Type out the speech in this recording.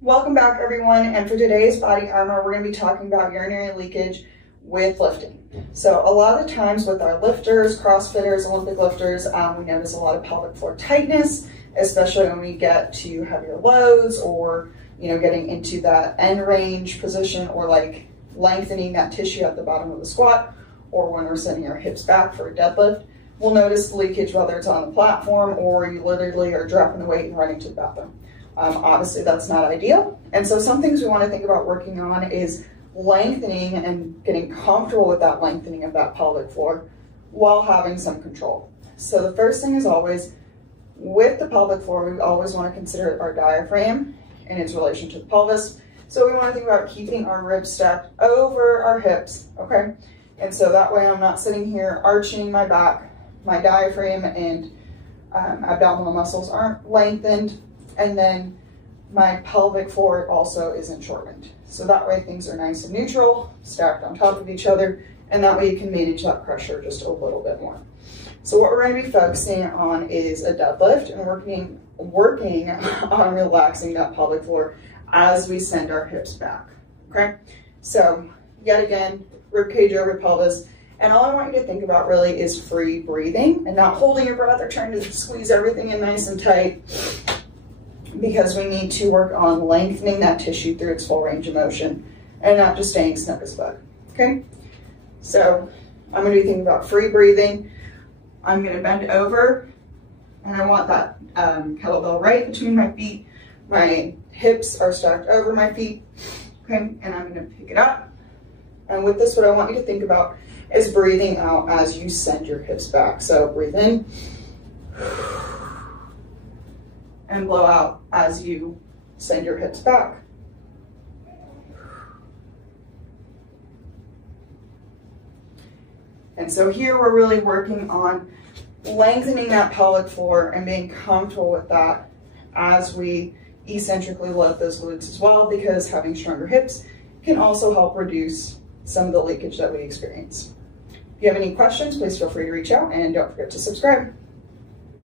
Welcome back, everyone, and for today's body armor, we're going to be talking about urinary leakage with lifting. So a lot of the times with our lifters, CrossFitters, Olympic lifters, we notice a lot of pelvic floor tightness, especially when we get to heavier loads or, getting into that end range position or like lengthening that tissue at the bottom of the squat, or when we're sending our hips back for a deadlift. We'll notice leakage whether it's on the platform or you literally are dropping the weight and running to the bathroom. Obviously that's not ideal. And so some things we want to think about working on is lengthening and getting comfortable with that lengthening of that pelvic floor while having some control. So the first thing is always, with the pelvic floor, we always want to consider our diaphragm in its relation to the pelvis. So we want to think about keeping our ribs stacked over our hips, okay? And so that way I'm not sitting here arching my back, my diaphragm and abdominal muscles aren't lengthened, and then my pelvic floor also isn't shortened. So that way things are nice and neutral, stacked on top of each other, and that way you can manage that pressure just a little bit more. So what we're going to be focusing on is a deadlift and working on relaxing that pelvic floor as we send our hips back, okay? So yet again, rib cage over pelvis, and all I want you to think about really is free breathing and not holding your breath or trying to squeeze everything in nice and tight, because we need to work on lengthening that tissue through its full range of motion and not just staying snug as a bug, okay? So I'm going to be thinking about free breathing. I'm going to bend over, and I want that kettlebell right between my feet. My hips are stacked over my feet, okay? And I'm going to pick it up. And with this, what I want you to think about is breathing out as you send your hips back. So breathe in and blow out as you send your hips back. And so here we're really working on lengthening that pelvic floor and being comfortable with that as we eccentrically load those glutes as well, because having stronger hips can also help reduce some of the leakage that we experience. If you have any questions, please feel free to reach out, and don't forget to subscribe.